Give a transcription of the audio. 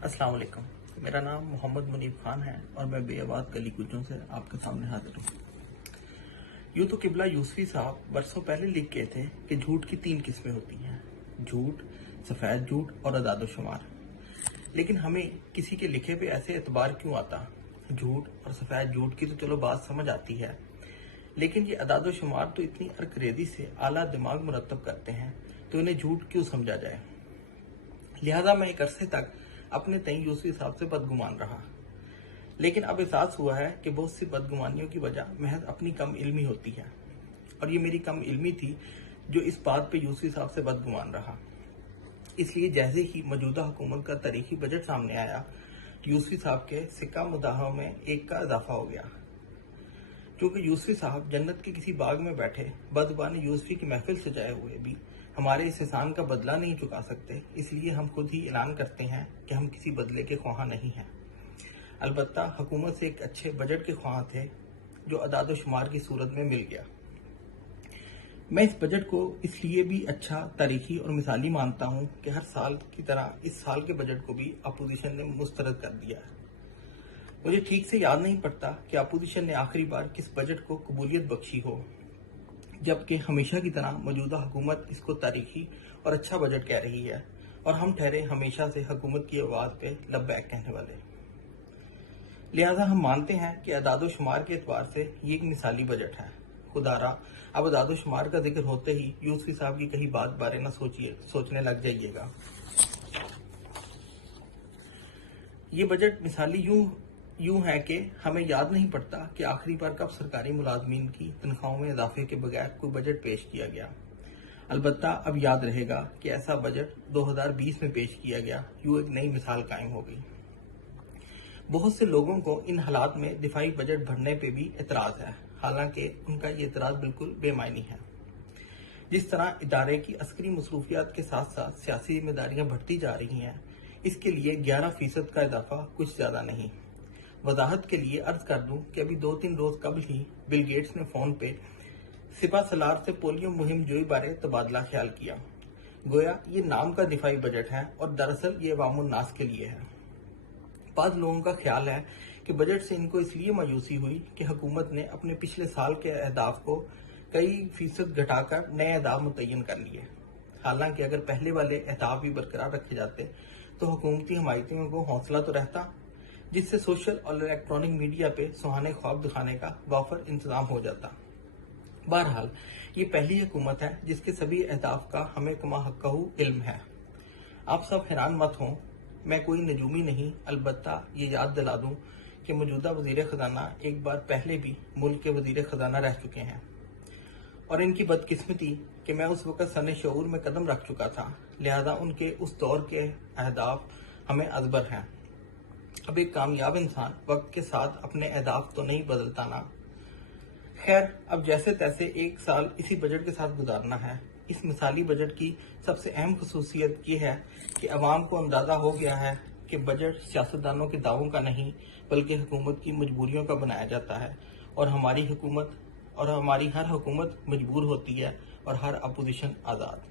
अस्सलाम वालेकुम। मेरा नाम मोहम्मद मुनीब खान है और मैं बेआबाद गली कुचों से आपके सामने हाजिर हूँ। यूँ तो किबला यूसुफी साहब बरसों पहले लिख गए थे कि झूठ की 3 किस्में होती हैं, झूठ, सफ़ेद झूठ और अदाद-ओ-शुमार। लेकिन हमें किसी के लिखे पे ऐसे एतबार क्यों आता? झूठ और सफ़ेद झूठ की तो चलो बात समझ आती है, लेकिन ये अदाद-ओ-शुमार तो इतनी अरकरेदी से आला दिमाग मुरतब करते हैं, तो इन्हें झूठ क्यों समझा जाए? लिहाजा मैं एक अरसे तक अपने तई यूसुफी साहब से बदगुमान रहा, लेकिन अब एहसास हुआ है कि बहुत सी बदगुमानियों की वजह महज अपनी कम इल्मी होती है, और ये मेरी कम इल्मी थी जो इस बात पे यूसुफी साहब से बदगुमान रहा। इसलिए जैसे ही मौजूदा हुकूमत का तारीखी बजट सामने आया, यूसुफी साहब के सिक्का मुदाहों में एक का इजाफा हो गया। क्योंकि यूसुफी साहब जन्नत के किसी बाग में बैठे बदजुबान यूसुफी की महफिल सजाए हुए भी हमारे इस एहसान का बदला नहीं चुका सकते, इसलिए हम खुद ही ऐलान करते हैं कि हम किसी बदले के ख्वाह नहीं हैं। अलबत्ता हुकूमत से एक अच्छे बजट के ख्वाह थे जो अदाद-ओ-शुमार की सूरत में मिल गया। मैं इस बजट को इसलिए भी अच्छा, तारीखी और मिसाली मानता हूँ कि हर साल की तरह इस साल के बजट को भी अपोजिशन ने मुस्तरद कर दिया है। मुझे ठीक से याद नहीं पड़ता कि अपोजिशन ने आखिरी बार किस बजट को कबूलियत बख्शी हो, जबकि हमेशा की तरह मौजूदा हुकूमत इसको तारीखी और अच्छा बजट कह रही है, और हम ठहरे हमेशा से हुकूमत की आवाज़ पे लब्बैक कहने वाले। लिहाजा हम मानते हैं कि अदाद-ओ-शुमार के एतबार से ये एक मिसाली बजट है। खुदारा अब अदाद-ओ-शुमार का जिक्र होते ही यूसुफी साहब की कहीं बात बारे न सोचने लग जाइएगा। ये बजट मिसाली यूं है कि हमें याद नहीं पड़ता कि आखिरी बार कब सरकारी मुलाजमीन की तनख्वाहों में इजाफे के बगैर कोई बजट पेश किया गया। अलबत्ता अब याद रहेगा कि ऐसा बजट 2020 में पेश किया गया, यूं एक नई मिसाल कायम हो गई। बहुत से लोगों को इन हालात में दिफाई बजट भरने पे भी एतराज है, हालांकि उनका ये एतराज बिल्कुल बेमायनी है। जिस तरह इदारे की अस्करी मसरूफियात के साथ साथ सियासी जिम्मेदारियां बढ़ती जा रही हैं, इसके लिए 11% का इजाफा कुछ ज्यादा नहीं। वजाहत के लिए अर्ज कर दूं कि अभी 2-3 रोज कबल ही बिल गेट्स ने फोन पे सिपा सलार से पोलियो मुहिम जोई बारे तबादला ख्याल किया। गोया ये नाम का दिफाई बजट है और दरअसल ये अवामुन नास के लिए है। बाद लोगों का ख्याल है कि बजट से इनको इसलिए मायूसी हुई कि हुकूमत ने अपने पिछले साल के अहदाफ को कई फीसद घटाकर नए अहदाफ मुतय्यन कर लिए। हालांकि अगर पहले वाले अहदाफ भी बरकरार रखे जाते तो हुकूमती हमायतियों को हौसला तो रहता, जिससे सोशल और इलेक्ट्रॉनिक मीडिया पे सुहाने ख्वाब दिखाने का वाफर इंतजाम हो जाता। बहरहाल ये पहली हुकूमत है जिसके सभी अहदाफ का हमें कमा हक्कहू इल्म है। आप सब हैरान मत हों, मैं कोई नजूमी नहीं, अलबत्ता ये याद दिला दूं कि मौजूदा वजीर खजाना एक बार पहले भी मुल्क के वजीर खजाना रह चुके हैं, और इनकी बदकिस्मती कि मैं उस वक्त सने शऊर में कदम रख चुका था, लिहाजा उनके उस दौर के अहदाफ हमें अजबर हैं। अब एक कामयाब इंसान वक्त के साथ अपने अहदाफ तो नहीं बदलता ना। खैर, अब जैसे तैसे एक साल इसी बजट के साथ गुजारना है। इस मिसाली बजट की सबसे अहम खसूसियत ये है कि अवाम को अंदाजा हो गया है कि बजट सियासतदानों के दावों का नहीं बल्कि हुकूमत की मजबूरियों का बनाया जाता है, और हमारी हर हुकूमत मजबूर होती है और हर अपोजिशन आज़ाद।